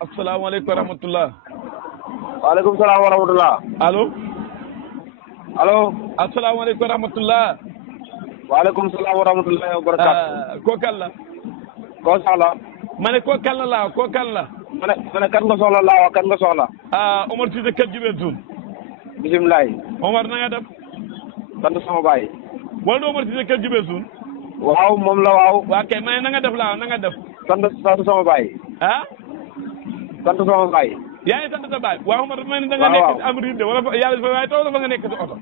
asalaamaaleykum wa rahmatulah. waaleykum salaam wa rahmatulah. allo. allo. asalaamaaleykum wa rahmatulah. waaleykum salaam wa rahmatulah wa barakaatu. koo kan la. koo soxla. ma ne koo kan la laa koo kan la. ma ne kan nga soxla laa wax kan nga soxla. Omar Cissé kër Jubel Suun. bisimilah. Omar na nga def. sant sama baay. wala du Omar Cissé kër Jubel Suun. waaw moom la waaw. waa kay ma ne na nga def laa na nga def. sant sama baay. sant sama baay. yaa ngi sant sa baay. waaw Omar ma ne da nga nekk am riide wala yàlla fa waaye taw wala fa nga nekk si oto.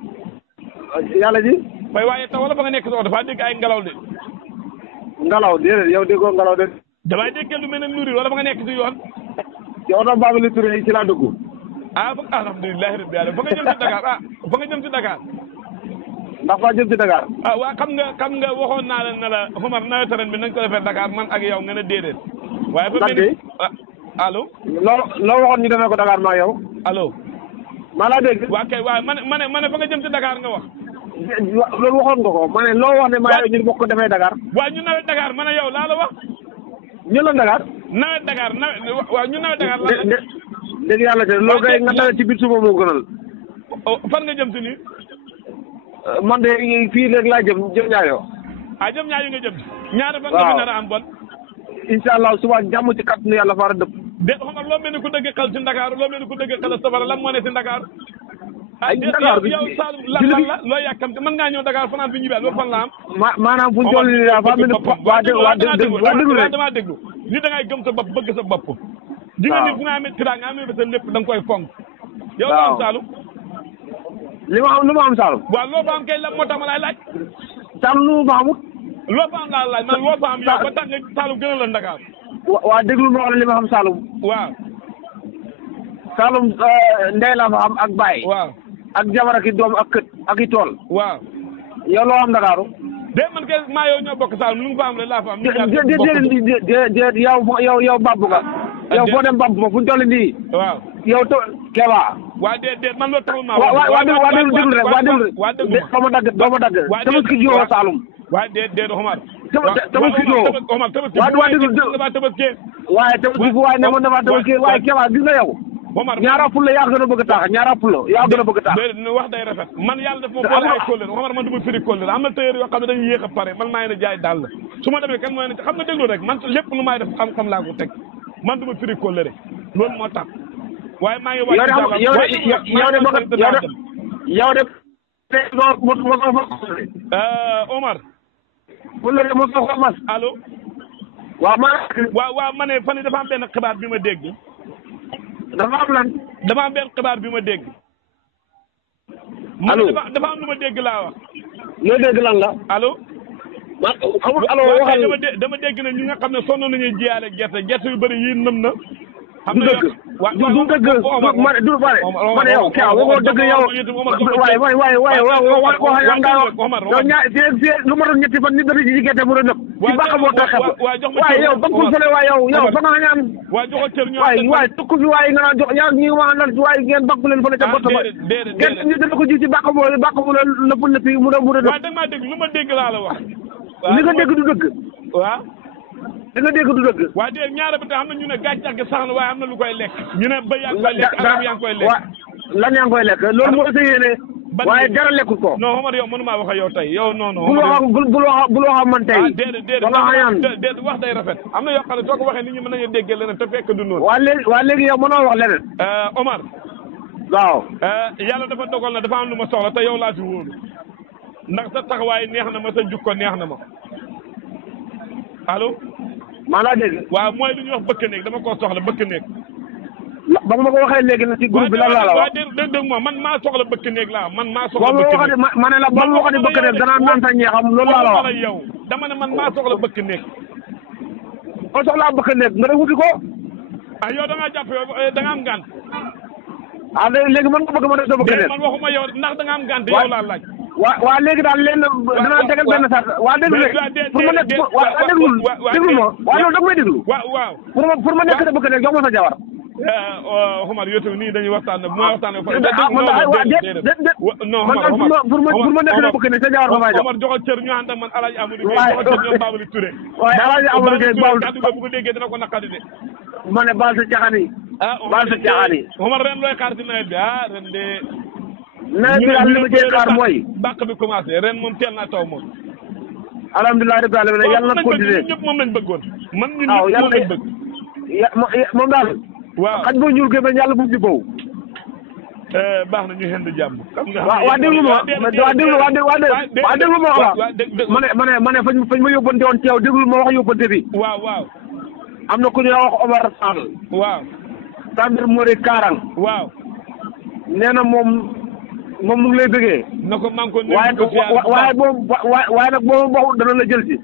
yàlla ji. fay waaye taw wala fa nga nekk si oto faa dégg ay ngelaw de. ngelaw déedéet yow déggoo ngelaw de. damay dégg lu mel ne Nourri wala fa nga nekk si yoon. ci oto Babali Touré yi ci laa dugg. alhamdulilah rabbil alamin fa nga jëm si Dakar fa nga jëm si Dakar. ndax faa jëm si Dakar. waa xam nga waxoon naa la ne la Omar nawet ren bi nañ ko defee Dakar man ak yow nga ne déedéet. waaye ba mel ni allo. loo waxoon ñu demee ko Dakar maa yow. allo. maa laa dégg. waa kay waaye ma ne fa nga jëm si Dakar nga wax. loolu waxoon nga ko ma ne loo wax ne maa yow ñu bokk ko defee Dakar. waaw ñu nawet Dakar ma ne yow laa la wax. ñu la Dakar. nawet Dakar waaw ñu nawet Dakar laa la. dégg yàlla de loo koy nga nawet ci biir suba moo gënal. fan nga jëm si nii. man de fii léegi laa jëm ñaayo. jëm ñaayo nga jëm. ñaata fan nga fi nar a am bon. incha allah suba jàmm ci kàttanu yàlla faara dëpp. de xam nga loo mel ni ku dëgg xel si Dakar loo mel ni ku dëgg xel safara lan moo ne si Dakar. ay Dakar bi yow Saalum lan la loo yàkkamte mën ngaa ñëw Dakar fanaan fi ñibbi ba fan la am. maanaam fu ñu toll nii daal fa mel ni waa déglu rek damaa déglu ni da ngay gëm sa bopp bëgg sa bopp. di nga ni fu nga amee tira nga amee ba sa lépp da nga koy fonk. yow loo am Saalum. li ma am lu ma am Saalum. waaw loo fa am kay la moo tax ma lay laaj. Saalum lu ma amut. loo fa am laa laaj man loo fa am yow ba tax nga Saalum gën a la Dakar. waa déglu ma wax la li ma xam Saalum. waaw. Saalum ndey la fa am ak baay. waaw. ak jabar ak i doom ak kët ak i tool. waaw. yow loo am Dakaaru. man kay maa yow ñoo bokk Saalum lu mu fa am la laa fa am. déedéet yow babbu nga. yow foo dem babbu ma fu ñu toll nii. waaw. yow Kéba. waa déedéet man loolu taxul maa. waa déglu rek waa déglu rek. doo ma dagg tabaski ji woo Saalum. waa déedéet Omar. tabaski ji woo. Omar tabaski waa déglu waaye tabaski fu waaye ne ma dafa tabaski waaye Kéba gis nga yow. Omar ñaara fulla yaa gën a bëgg a taax ñaara fulla yaa gën a bëgg a taax. wax day rafet man yàlla def ma boole ay kóllëre Omar man du ma firi kóllëre am na tailleur yoo xam ne dañuy yéex a pare man maa ngi ne jaay daal la su ma demee kan mooy ne xam nga déglu rek man lépp lu maay def xam-xam laa ko teg man du ma firi kóllëre loolu moo tax waaye maa ngi wàcc yow de Omar kóllëre mo ko mas allo waaw ma ne fan yi dafa am benn xibaar bi ma dégg dafa am lan. dafa am benn xibaar bi ma dégg. allo dafa am lu ma dégg laa wax. loo dégg lan la. allo. amul allo waxal dama dégg ne ñi nga xam ne sonn nañuy jiyaale gerte yu bëri yii nëm na. du dëgg du dëgg du bare ma ne yow Kéba waxoo dëgg yow waaye yow ñaar fii lu ma doon ñetti fan nit dafa ji gerte bu doon nëb ci bàq moo tax xeeb waaye yow bëggul fële waaye yow ba nga ñaan waaye tukk fi waaye nga naan jox yaa ngi ma naan waaye ngeen bàq leen fële ca bott ba gerte nit dafa ko ji ci bàq bu la nëpp nëppi mu doon waaw da nga maa dégg lu ma dégg laa la wax li nga dégg du dëgg waaw da nga dégg du dëgg. waaye déedéet ñaare ba tax am na ñu ne gàncax gi sax na waaye am na lu koy lekk. ñu ne ba yaa ngi koy lekk arab yaa ngi koy lekk. lan yaa ngi koy lekk loolu moo sa yéene. waaye dara lekkul ko. non Omar yow mënumaa wax ak yow tey yow non non. bul wax man tey. déedéet wax day rafet. am na yoo xam ne soo ko waxee nit ñi mën nañu déggee leneen te fekk du noonu. waa léegi yow mënoo wax leneen. Omar. waaw. yàlla dafa dogal na dafa am lu ma soxla te yow laa fi wóolu. ndax sa taxawaay neex na ma sa jukko neex na ma allo. maa laa dégg. waaw mooy lu ñuy wax bëkk néeg dama koo soxla bëkk néeg. ba ma ko waxee léegi nag ci groupe bi lan laa la wax. waaw dégg moom man maa soxla bëkk néeg laa man maa soxla bëkk néeg. ma ne la ba ma waxee bëkk néeg danaa naan sa ñeexam loolu laa la wax. yow dama ne man maa soxla bëkk néeg. boo soxlaa bëkk néeg nga dem wuti ko. yow da ngaa jàpp yow da nga am gànt. léegi man nga bëgg ma def sa bëkk néeg. man waxuma yow ndax da nga am gànt yow laa laaj. waa léegi daal leen danaa tegal benn sax waa déglu rek pour ma nekk waa déglu ma waa loolu da nga may déglu waaw pour ma nekk sa bëgg nekk jox ma sa jabar Omar yow tamit nii dañuy waxtaan bu ma waxtaanee man pour ma nekk sa bëgg nekk sa jabar ba may jox Omar joxal cër ñu ànd ak man Alaaji Amadou Gueye joxal cër ñoom Babali Touré waaye Alaaji Amadou Gueye Babali kàddu bu ko déggee dina ko naqari de ma ne baal sa caaxaan yi. baal sa caaxaan yi. Omar ren looy xaar si nawet bi ren de. nawet bi daal li ma cee xaar mooy. bàq bi commencé ren moom teel naa taw moom. alhamdulilah rabbil alamin yàlla na continuer ñun ñëpp moom lañ bëggoon. man ñun ñëpp moom lañ bëgg. moom daal. waaw xaj boo ñuul gémmeñ yàlla bu mu ci bow. baax na ñu xend jàmm. waa déglu ma waa déglu ma wax la ma ne fañ ma yóbbante woon teew déglu ma wax yóbbante bi. waaw. am na ku ñuy wax Omar Sall. waaw. Sambir Mori Karang. waaw. nee na moom mu ngi lay bëggee. na ko maa ngi ko waaye nag boo ma waxul dana la jël si.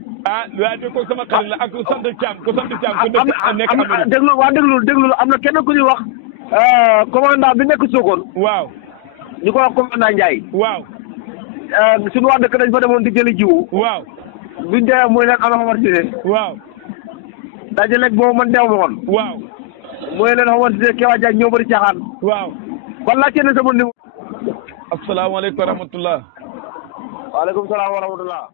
waaye de ko sama xarit la ak ku sant Thiam ku nekk déglu am na kenn ku ñuy wax. commandant bi nekk Sokone. waaw. ñu ko wax commandant Ndiaye. waaw. suñu wax dëkk dañ fa demoon di jëli jiwu. waaw. buñ demee muy leen am xamante ne. waaw. daje léegi boobu man deew ma woon. waaw. muy leen xamante ne Kewa Diagne ñoo bëri caaxaan. waaw. kon laajte na sama numéro. asalaamaaleykum wa rahmatulah. waaleykum salaam wa rahmatulah.